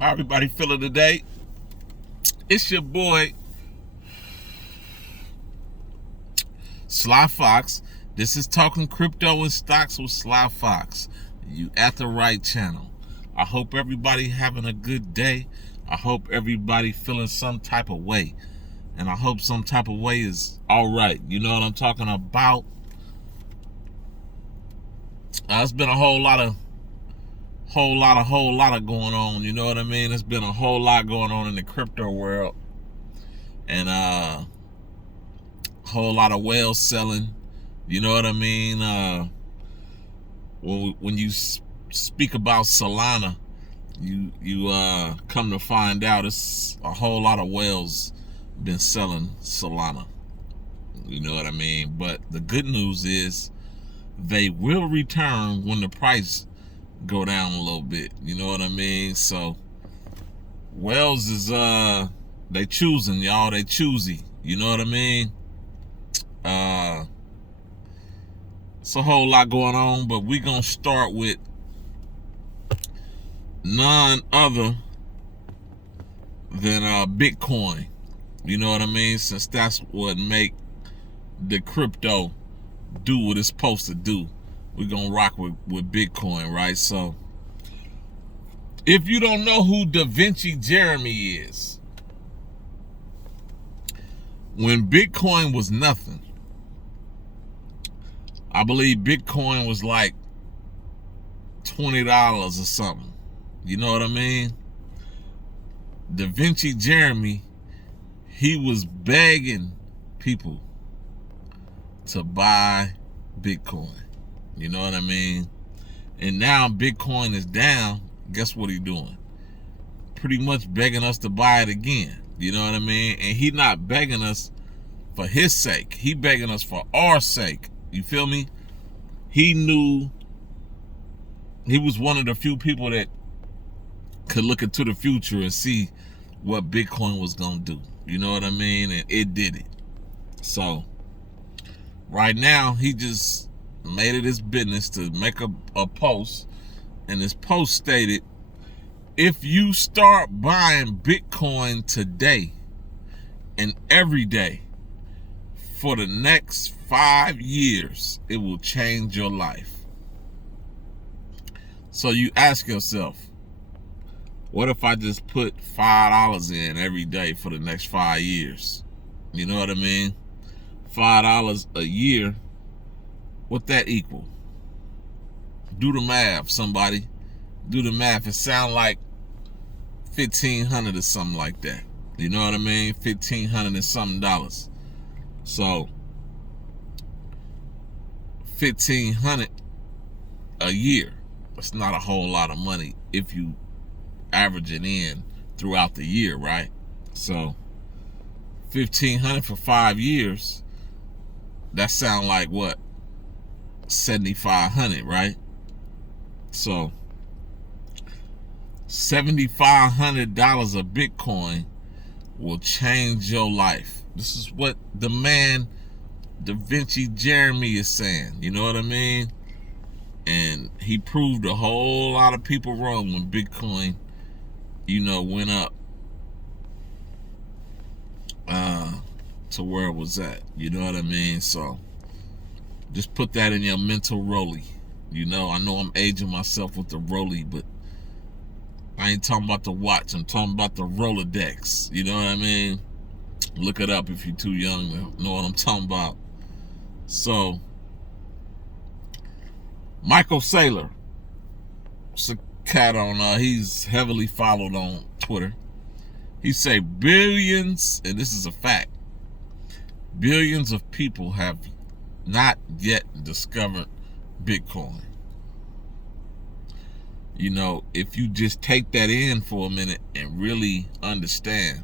How everybody feeling today? It's your boy Sly Fox. This is Talking Crypto and Stocks with Sly Fox. You at the right channel. I hope everybody having a good day. I hope everybody feeling some type of way. And I hope some type of way is alright. You know what I'm talking about? It's been a whole lot of going on. You know what I mean? There's been a whole lot going on in the crypto world. And whole lot of whale selling. You know what I mean? When you speak about Solana, you come to find out it's a whole lot of whales been selling Solana. You know what I mean? But the good news is they will return when the price go down a little bit. You know what I mean? So whales is they choosing, y'all. They choosy. You know what I mean? It's a whole lot going on, but we gonna start with none other than Bitcoin. You know what I mean? Since that's what make the crypto do what it's supposed to do, we're gonna rock with Bitcoin, right? So if you don't know who Da Vinci Jeremy is, when Bitcoin was nothing, I believe Bitcoin was like $20 or something. You know what I mean? Da Vinci Jeremy, he was begging people to buy Bitcoin. You know what I mean? And now Bitcoin is down. Guess what he's doing? Pretty much begging us to buy it again. You know what I mean? And he not begging us for his sake. He begging us for our sake. You feel me? He knew he was one of the few people that could look into the future and see what Bitcoin was gonna do. You know what I mean? And it did it. So right now he just made it his business to make a post, and his post stated, if you start buying Bitcoin today and every day for the next 5 years, it will change your life. So you ask yourself, what if I just put $5 in every day for the next 5 years? You know what I mean? $5 a year, what that equal? Do the math, somebody. Do the math. It sound like $1,500 or something like that. You know what I mean? $1,500 and something dollars. So $1,500 a year. It's not a whole lot of money if you average it in throughout the year, right? So $1,500 for 5 years. That sound like what? $7,500, right? So $7,500 of Bitcoin will change your life. This is what the man Da Vinci Jeremy is saying. You know what I mean? And he proved a whole lot of people wrong when Bitcoin, went up to where it was at. You know what I mean? So just put that in your mental rollie. I know I'm aging myself with the rollie, but I ain't talking about the watch. I'm talking about the Rolodex. You know what I mean? Look it up if you're too young to know what I'm talking about. So Michael Saylor, it's a cat on, he's heavily followed on Twitter. He say billions, and this is a fact, billions of people have not yet discovered Bitcoin. If you just take that in for a minute and really understand,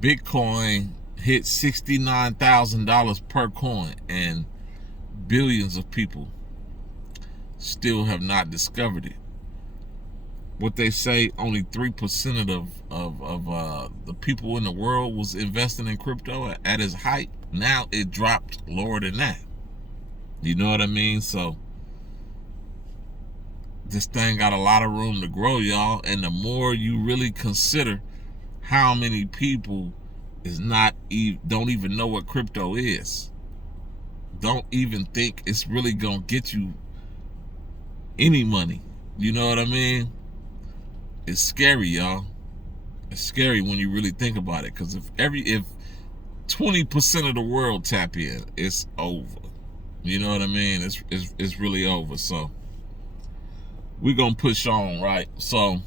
Bitcoin hit $69,000 per coin, and billions of people still have not discovered it. What they say, only 3% of the people in the world was investing in crypto at its height. Now it dropped lower than that. You know what I mean? So this thing got a lot of room to grow, y'all. And the more you really consider how many people don't even know what crypto is, don't even think it's really gonna get you any money. You know what I mean? It's scary, y'all. It's scary when you really think about it, because if 20% of the world tap in, it's over. You know what I mean? It's really over. So we're gonna push on, right? So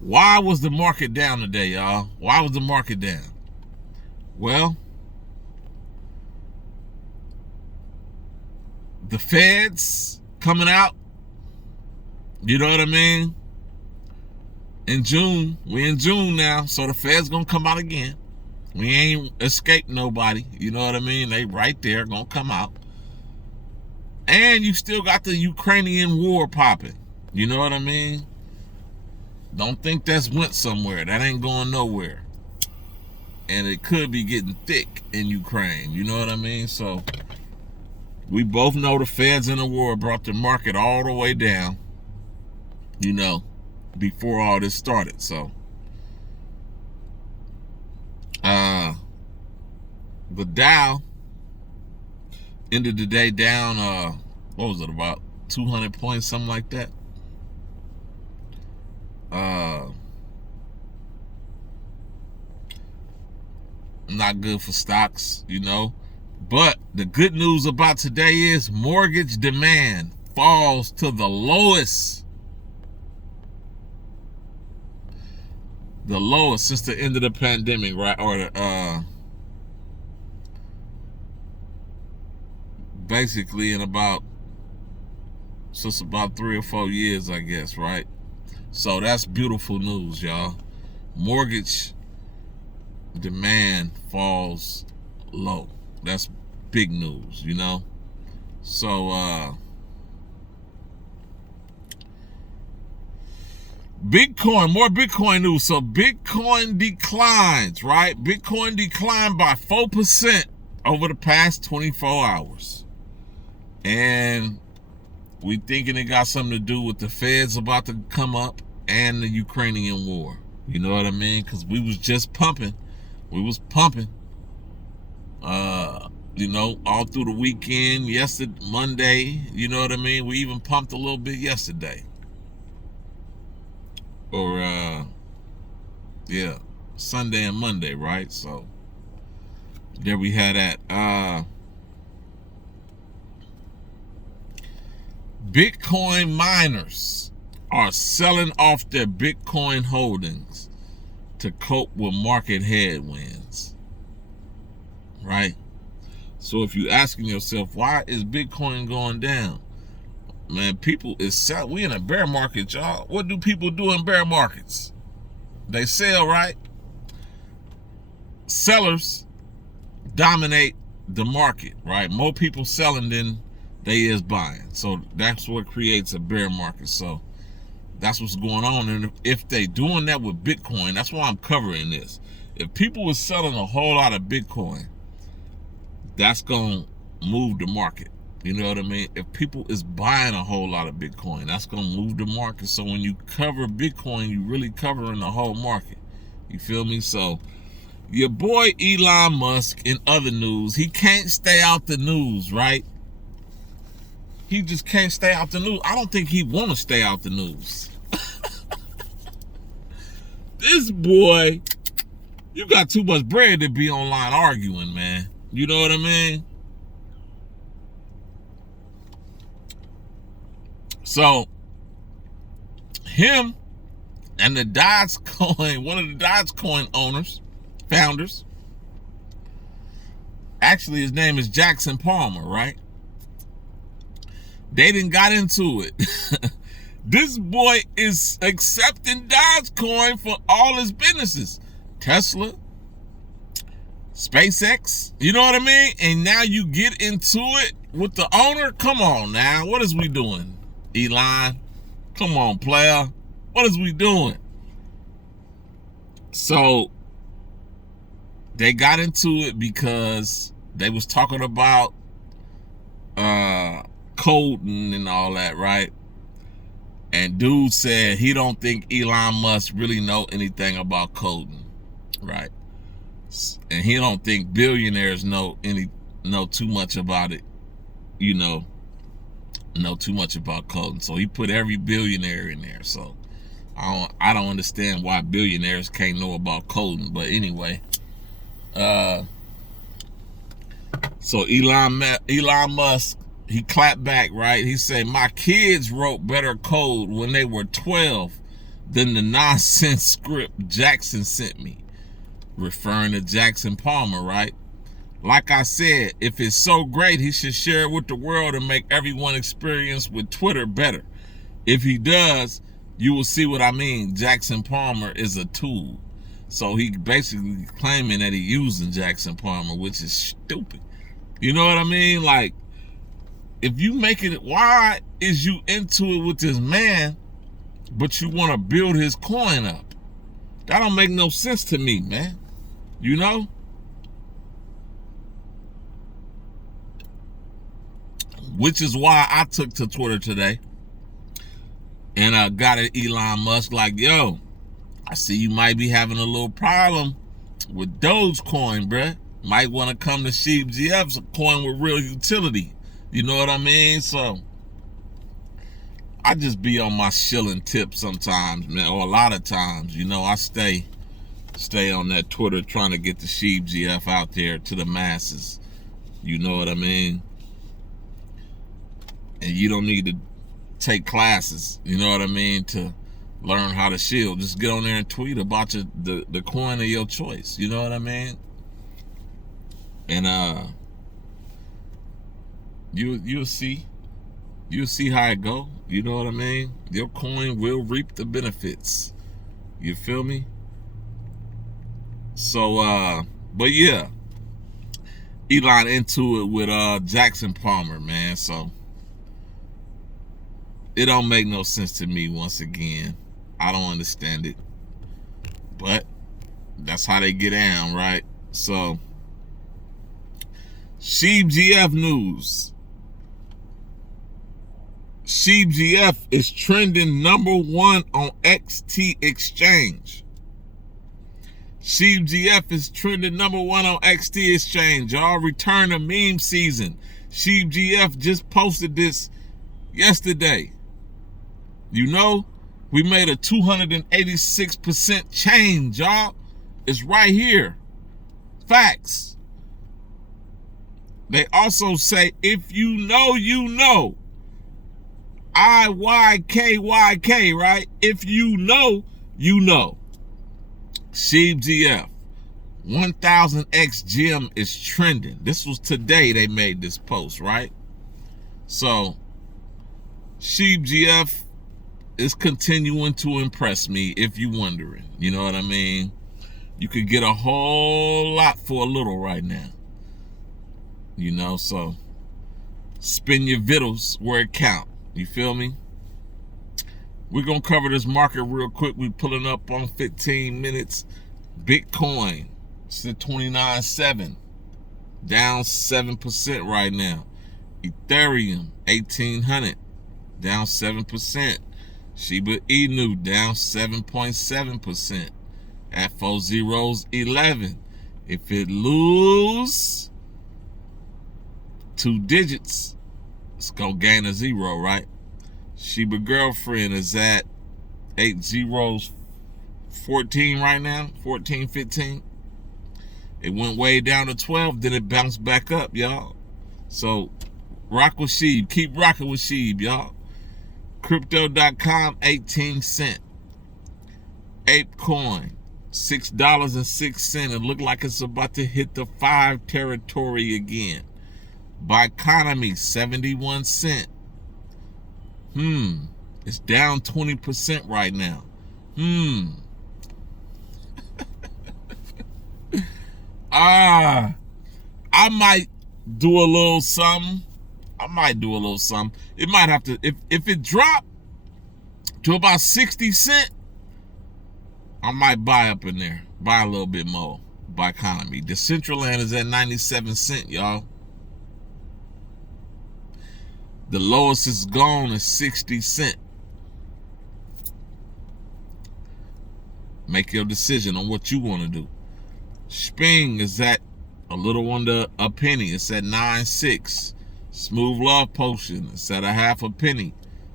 why was the market down today, y'all? Why was the market down? Well, the Feds coming out, you know what I mean? In June, we're in June now, so the Feds gonna come out again. We ain't escaped nobody, you know what I mean? They right there, gonna come out. And you still got the Ukrainian war popping, you know what I mean? Don't think that's went somewhere. That ain't going nowhere. And it could be getting thick in Ukraine, you know what I mean? So we both know the Feds in the war brought the market all the way down, you know, before all this started. So the Dow ended the day down, what was it, about 200 points, something like that. Not good for stocks, you know. But the good news about today is mortgage demand falls to the lowest since the end of the pandemic, right? Or basically since about 3 or 4 years, I guess, right? So that's beautiful news, y'all. Mortgage demand falls low. That's big news, you know. So Bitcoin, more Bitcoin news. So Bitcoin declines, right? Bitcoin declined by 4% over the past 24 hours. And we thinking it got something to do with the Feds about to come up and the Ukrainian war. You know what I mean? Because we was just pumping. We was pumping. You know, all through the weekend, yesterday, Monday, you know what I mean? We even pumped a little bit yesterday. Or, yeah, Sunday and Monday, right? So, there we had that. Bitcoin miners are selling off their Bitcoin holdings to cope with market headwinds, right? So if you're asking yourself, why is Bitcoin going down? Man, people is selling. We in a bear market, y'all. What do people do in bear markets? They sell, right? Sellers dominate the market, right? More people selling than they is buying. So that's what creates a bear market. So that's what's going on. And if they doing that with Bitcoin, that's why I'm covering this. If people were selling a whole lot of Bitcoin, that's going to move the market. You know what I mean? If people is buying a whole lot of Bitcoin, that's going to move the market. So when you cover Bitcoin, you really covering the whole market. You feel me? So your boy Elon Musk, in other news, he can't stay out the news, right? He just can't stay out the news. I don't think he want to stay out the news. This boy, you got too much bread to be online arguing, man. You know what I mean? So, him and the Dogecoin, one of the Dogecoin founders, actually his name is Jackson Palmer, right? They done got into it. This boy is accepting Dogecoin for all his businesses. Tesla, SpaceX, you know what I mean? And now you get into it with the owner? Come on now, what is we doing, Elon? Come on, player. What is we doing? So, they got into it because they was talking about coding and all that, right? And dude said he don't think Elon Musk really know anything about coding, right? And he don't think billionaires know too much about it, know too much about coding. So he put every billionaire in there. So I don't understand why billionaires can't know about coding. But anyway, so Elon Musk, he clapped back, right? He said, my kids wrote better code when they were 12 than the nonsense script Jackson sent me. Referring to Jackson Palmer, right? Like I said, if it's so great, he should share it with the world and make everyone experience with Twitter better. If he does, you will see what I mean. Jackson Palmer is a tool. So he basically claiming that he using Jackson Palmer, which is stupid. You know what I mean? Like, if you make it, why is you into it with this man, but you want to build his coin up? That don't make no sense to me, man. You know? Which is why I took to Twitter today and I got at Elon Musk like, yo, I see you might be having a little problem with Dogecoin, bruh. Might want to come to Sheep GF's, a coin with real utility. You know what I mean? So I just be on my shilling tip sometimes, man, or a lot of times. You know, I stay on that Twitter trying to get the Sheep GF out there to the masses. You know what I mean? And you don't need to take classes, you know what I mean, to learn how to shield. Just get on there and tweet about the coin of your choice. You know what I mean? And you'll see how it go. You know what I mean? Your coin will reap the benefits. You feel me? So but yeah, Elon into it with Jackson Palmer, man. So it don't make no sense to me. Once again, I don't understand it, but that's how they get down, right? So Sheep GF news. Sheep GF is trending #1 on XT exchange. Sheep GF is trending #1 on XT exchange. Y'all, return to meme season. Sheep GF just posted this yesterday. You know, we made a 286% change, y'all. It's right here. Facts. They also say, if you know, you know. IYKYK, right? If you know, you know. Sheep GF 1000X gem is trending. This was today they made this post, right? So Sheep GF is continuing to impress me, if you're wondering. You know what I mean? You could get a whole lot for a little right now. You know, so spend your vittles where it count. You feel me? We're going to cover this market real quick. We're pulling up on 15 minutes. Bitcoin, it's at 29.7, down 7% right now. Ethereum, 1,800, down 7%. Shiba Inu, down 7.7%. At 4 zeros, 11. If it lose 2 digits, it's gonna gain a 0, right? Shiba Girlfriend is at 8 zeros, 14 right now, 14, 15. It went way down to 12, then it bounced back up, y'all. So rock with Sheep, keep rocking with Sheep, y'all. Crypto.com, 18 cents. ApeCoin, $6.06. It looked like it's about to hit the 5 territory again. Biconomy, 71 cents. It's down 20% right now. I might do a little something. It might have to, if it dropped to about 60 cents, I might buy up in there. Buy a little bit more. Biconomy. Decentraland is at 97 cents, y'all. The lowest it's gone is 60 cents. Make your decision on what you want to do. Sping is at a little under a penny. It's at 9.6. Smooth Love Potion, it's at a half a penny.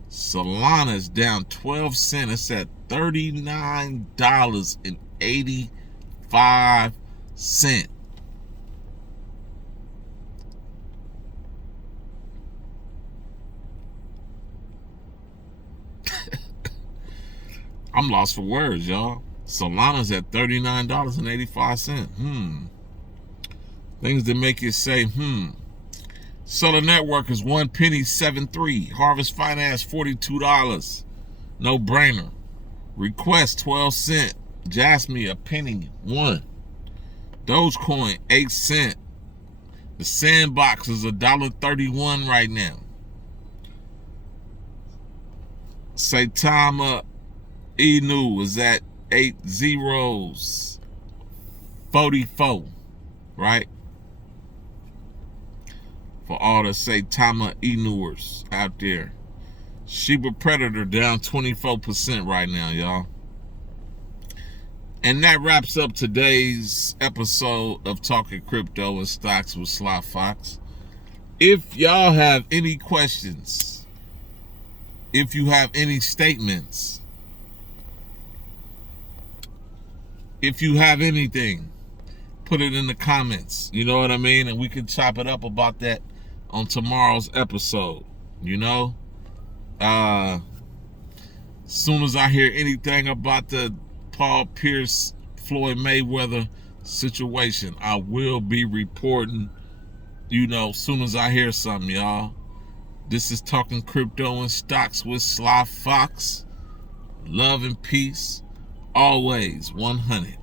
Solana is down 12 cents. It's at $39.85. I'm lost for words, y'all. Solana's at $39.85. Things that make you say, Solar Network is 1 penny 7.3. Harvest Finance $42. No brainer. Request 12 cents. Jasmine a penny 1. Dogecoin 8 cents. The Sandbox is $1.31 right now. Saitama Inu is at 8 zeros 44, right? For all the Saitama Inuers out there. Shiba Predator down 24% right now, y'all. And that wraps up today's episode of Talking Crypto and Stocks with Sly Fox. If y'all have any questions, if you have any statements, if you have anything, put it in the comments. You know what I mean? And we can chop it up about that on tomorrow's episode. You know? Soon as I hear anything about the Paul Pierce, Floyd Mayweather situation, I will be reporting, soon as I hear something, y'all. This is Talking Crypto and Stocks with Sly Fox. Love and peace. Always 100.